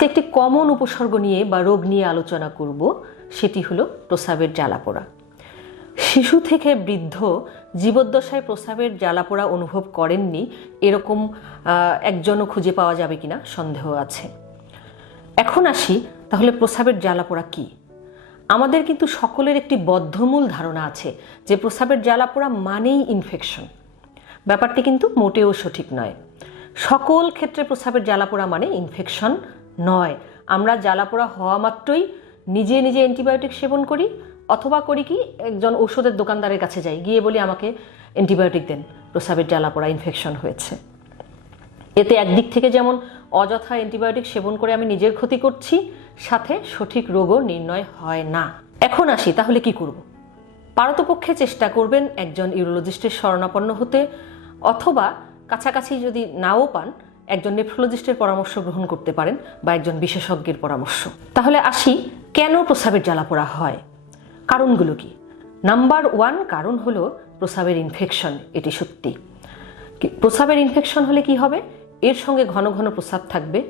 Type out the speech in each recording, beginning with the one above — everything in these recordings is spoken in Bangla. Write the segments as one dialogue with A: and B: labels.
A: আজকে একটি কমন উপসর্গ নিয়ে বা রোগ নিয়ে আলোচনা করব, সেটি হলো প্রস্রাবের জ্বালাপোড়া। শিশু থেকে বৃদ্ধ জীবদ্দশায় প্রস্রাবের জ্বালাপোড়া অনুভব করেননি, এরকম একজনও খুঁজে পাওয়া যাবে কিনা সন্দেহ আছে। এখন আসি, তাহলে প্রস্রাবের জ্বালাপোড়া কী? আমাদের কিন্তু সকলের একটি বদ্ধমূল ধারণা আছে যে প্রস্রাবের জ্বালাপোড়া মানেই ইনফেকশন ব্যাপারটি কিন্তু মোটেও সঠিক নয়। সকল ক্ষেত্রে প্রস্রাবের জ্বালাপোড়া মানে ইনফেকশন নয়। আমরা জ্বালাপোড়া হওয়া মাত্রই নিজে নিজে অ্যান্টিবায়োটিক সেবন করি অথবা করি কি, একজন ঔষধের দোকানদারের কাছে যাই, গিয়ে বলি আমাকে অ্যান্টিবায়োটিক দেন। প্রস্রাবের জ্বালাপোড়া ইনফেকশন হয়েছে। এতে একদিক থেকে যেমন অযথা অ্যান্টিবায়োটিক সেবন করে আমি নিজের ক্ষতি করছি, সাথে সঠিক রোগও নির্ণয় হয় না। এখন আসি, তাহলে কি করব? পারতপক্ষে চেষ্টা করবেন একজন ইউরোলজিস্টের শরণাপন্ন হতে, অথবা কাছাকাছি যদি নাও পান একজন নেফ্রোলজিস্টের পরামর্শ গ্রহণ করতে পারেন বা একজন বিশেষজ্ঞের পরামর্শ। তাহলে আসি, কেন প্রস্রাবের জ্বালাপোড়া হয়? কারণগুলো কি? নাম্বার ওয়ান কারণ হলো প্রস্রাবের ইনফেকশন এটি সত্যি। প্রস্রাবের ইনফেকশন হলে কি হবে? এর সঙ্গে ঘন ঘন প্রস্রাব থাকবে।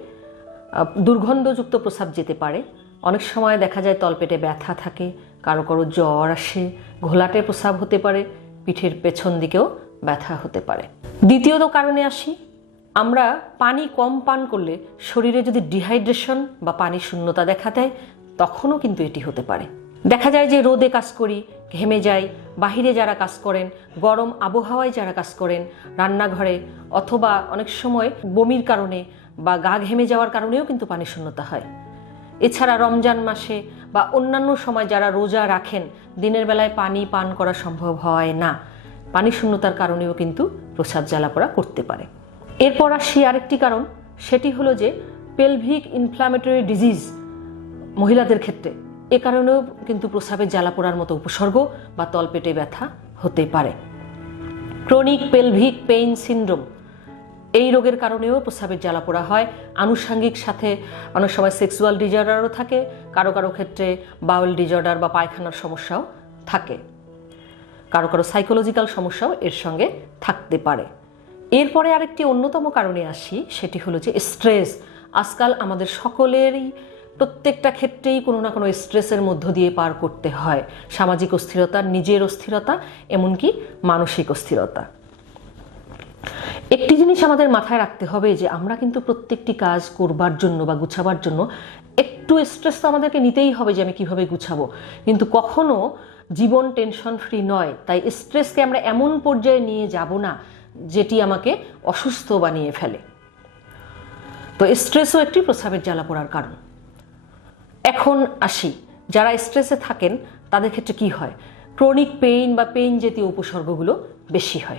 A: দুর্গন্ধযুক্ত প্রস্রাব যেতে পারে। অনেক সময় দেখা যায় তলপেটে ব্যথা থাকে, কারও কারও জ্বর আসে, ঘোলাটে প্রস্রাব হতে পারে, পিঠের পেছন দিকেও ব্যথা হতে পারে। দ্বিতীয়ত কারণে আসি আমরা পানি কম পান করলে শরীরে যদি ডিহাইড্রেশন বা পানি শূন্যতা দেখা দেয়, তখনও কিন্তু এটি হতে পারে। দেখা যায় যে রোদে কাজ করি, ঘেমে যাই, বাহিরে যারা কাজ করেন, গরম আবহাওয়ায় যারা কাজ করেন, রান্নাঘরে অথবা অনেক সময় বমির কারণে বা গা ঘেমে যাওয়ার কারণেও কিন্তু পানি শূন্যতা হয়। এছাড়া রমজান মাসে বা অন্যান্য সময় যারা রোজা রাখেন, দিনের বেলায় পানি পান করা সম্ভব হয় না। পানি শূন্যতার কারণেও কিন্তু প্রসাদ জ্বালাপোড়া করতে পারে। এরপর আসি আরেকটি কারণ, সেটি হলো যে পেলভিক ইনফ্লামেটরি ডিজিজ মহিলাদের ক্ষেত্রে। এ কারণেও কিন্তু প্রস্রাবের জ্বালাপোড়ার মতো উপসর্গ বা তলপেটে ব্যথা হতে পারে। ক্রনিক পেলভিক পেইন সিনড্রোম এই রোগের কারণেও প্রস্রাবের জ্বালা পোড়া হয়। আনুষঙ্গিক সাথে অনেক সময় সেক্সুয়াল ডিজর্ডারও থাকে, কারও কারও ক্ষেত্রে বাউল ডিজর্ডার বা পায়খানার সমস্যাও থাকে। কারও কারও সাইকোলজিক্যাল সমস্যাও এর সঙ্গে থাকতে পারে। এরপরে আরেকটি অন্যতম কারণে আসি, সেটি হলো যে স্ট্রেস আজকাল আমাদের সকলেরই প্রত্যেকটা ক্ষেত্রেই কোনো না কোনো স্ট্রেসের মধ্য দিয়ে পার করতে হয়। সামাজিক অস্থিরতা, নিজের অস্থিরতা, এমনকি মানসিক অস্থিরতা। একটি জিনিস আমাদের মাথায় রাখতে হবে যে আমরা কিন্তু প্রত্যেকটি কাজ করবার জন্য বা গুছাবার জন্য একটু স্ট্রেস তো আমাদেরকে নিতেই হবে যে আমি কীভাবে গুছাবো। কিন্তু কখনো জীবন টেনশন ফ্রি নয়, তাই স্ট্রেসকে আমরা এমন পর্যায়ে নিয়ে যাব না যেটি আমাকে অসুস্থ বানিয়ে ফেলে। তো স্ট্রেসও একটি প্রস্রাবের জ্বালা পড়ার কারণ। এখন আসি, যারা স্ট্রেসে থাকেন, তাদের ক্ষেত্রে কি হয়? ক্রনিক পেইন বা পেইন জাতীয় উপসর্গগুলো বেশি হয়।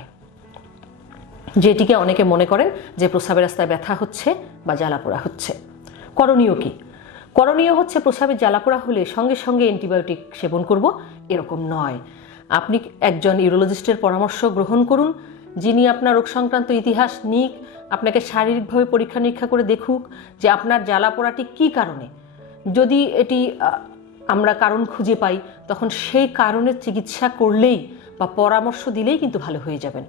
A: যেটিকে অনেকে মনে করেন যে প্রস্রাবের রাস্তায় ব্যথা হচ্ছে বা জ্বালাপোড়া হচ্ছে। করণীয় কি? করণীয় হচ্ছে প্রস্রাবের জ্বালাপোড়া হলে সঙ্গে সঙ্গে অ্যান্টিবায়োটিক সেবন করব, এরকম নয়। আপনি একজন ইউরোলজিস্টের পরামর্শ গ্রহণ করুন যিনি আপনার রোগ সংক্রান্ত ইতিহাস নিক, আপনাকে শারীরিকভাবে পরীক্ষা নিরীক্ষা করে দেখুক যে আপনার জ্বালাপোড়াটি কী কারণে। যদি এটি আমরা কারণ খুঁজে পাই, তখন সেই কারণের চিকিৎসা করলেই বা পরামর্শ দিলেই কিন্তু ভালো হয়ে যাবেন।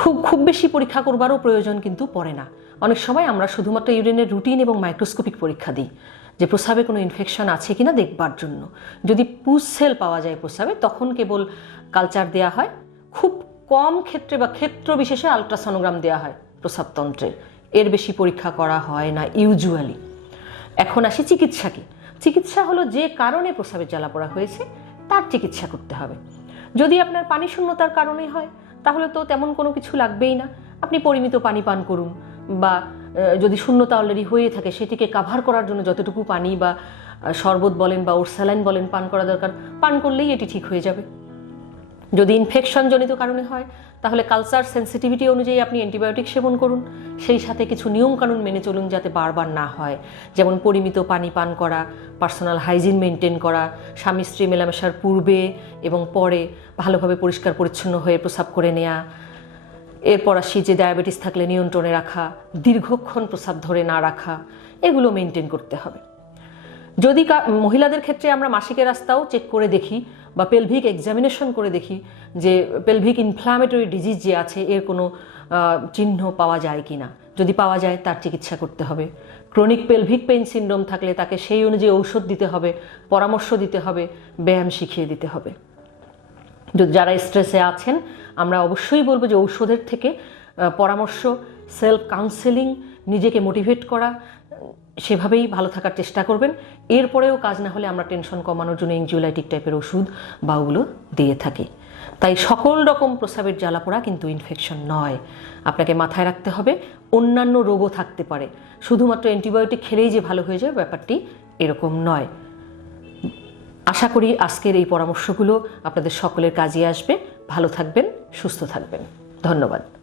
A: খুব খুব বেশি পরীক্ষা করবারও প্রয়োজন কিন্তু পড়ে না। অনেক সময় আমরা শুধুমাত্র ইউরিনের রুটিন এবং মাইক্রোস্কোপিক পরীক্ষা দিই, যে প্রস্রাবে কোনো ইনফেকশন আছে কিনা দেখবার জন্য। যদি পুস সেল পাওয়া যায় প্রস্রাবে, তখন কেবল কালচার দেওয়া হয় খুব কম ক্ষেত্রে বা ক্ষেত্র বিশেষে আলট্রাসনোগ্রাম দেওয়া হয় প্রস্রাবতন্ত্রের এর বেশি পরীক্ষা করা হয় না ইউজুয়ালি। এখন আসি চিকিৎসা কি? চিকিৎসা হলো যে কারণে প্রস্রাবের জ্বালাপোড়া হয়েছে, তার চিকিৎসা করতে হবে। যদি আপনার পানি শূন্যতার কারণে হয়, তাহলে তো তেমন কোনো কিছু লাগবেই না। আপনি পরিমিত পানি পান করুন বা যদি শূন্যতা অলরেডি হয়ে থাকে, সেটিকে কাভার করার জন্য যতটুকু পানি বা শরবত বলেন বা ওর স্যালাইন বলেন পান করা দরকার, পান করলেই এটি ঠিক হয়ে যাবে। যদি ইনফেকশন জনিত কারণে হয়, তাহলে কালচার সেন্সিটিভিটি অনুযায়ী আপনি অ্যান্টিবায়োটিক সেবন করুন। সেই সাথে কিছু নিয়মকানুন মেনে চলুন যাতে বারবার না হয়। যেমন পরিমিত পানি পান করা পার্সোনাল হাইজিন মেনটেন করা, স্বামী স্ত্রী মেলামেশার পূর্বে এবং পরে ভালোভাবে পরিষ্কার পরিচ্ছন্ন হয়ে প্রস্রাব করে নেওয়া এরপর আসি যে ডায়াবেটিস থাকলে নিয়ন্ত্রণে রাখা, দীর্ঘক্ষণ প্রস্রাব ধরে না রাখা, এগুলো মেনটেন করতে হবে। যদি মহিলাদের ক্ষেত্রে আমরা মাসিকের রাস্তাও চেক করে দেখি বা পেলভিক এক্সামিনেশন করে দেখি যে পেলভিক ইনফ্লামেটরি ডিজিজ যে আছে, এর কোনো চিহ্ন পাওয়া যায় কি না যদি পাওয়া যায়, তার চিকিৎসা করতে হবে। ক্রনিক পেলভিক পেইন সিন্ড্রোম থাকলে তাকে সেই অনুযায়ী ঔষধ দিতে হবে, পরামর্শ দিতে হবে, ব্যায়াম শিখিয়ে দিতে হবে। যারা স্ট্রেসে আছেন, আমরা অবশ্যই বলব যে ঔষধের থেকে পরামর্শ সেলফ কাউন্সেলিং নিজেকে মোটিভেট করা সেভাবেই ভালো থাকার চেষ্টা করবেন। এরপরেও কাজ না হলে আমরা টেনশন কমানোর জন্য এনজিওলাইটিক টাইপের ওষুধ বা ওগুলো দিয়ে থাকি। তাই সকল রকম প্রস্রাবের জ্বালাপোড়া কিন্তু ইনফেকশন নয়। আপনাকে মাথায় রাখতে হবে, অন্যান্য রোগও থাকতে পারে। শুধুমাত্র অ্যান্টিবায়োটিক খেলেই যে ভালো হয়ে যায়, ব্যাপারটি এরকম নয়। আশা করি আজকের এই পরামর্শগুলো আপনাদের সকলের কাজে আসবে। ভালো থাকবেন, সুস্থ থাকবেন। ধন্যবাদ।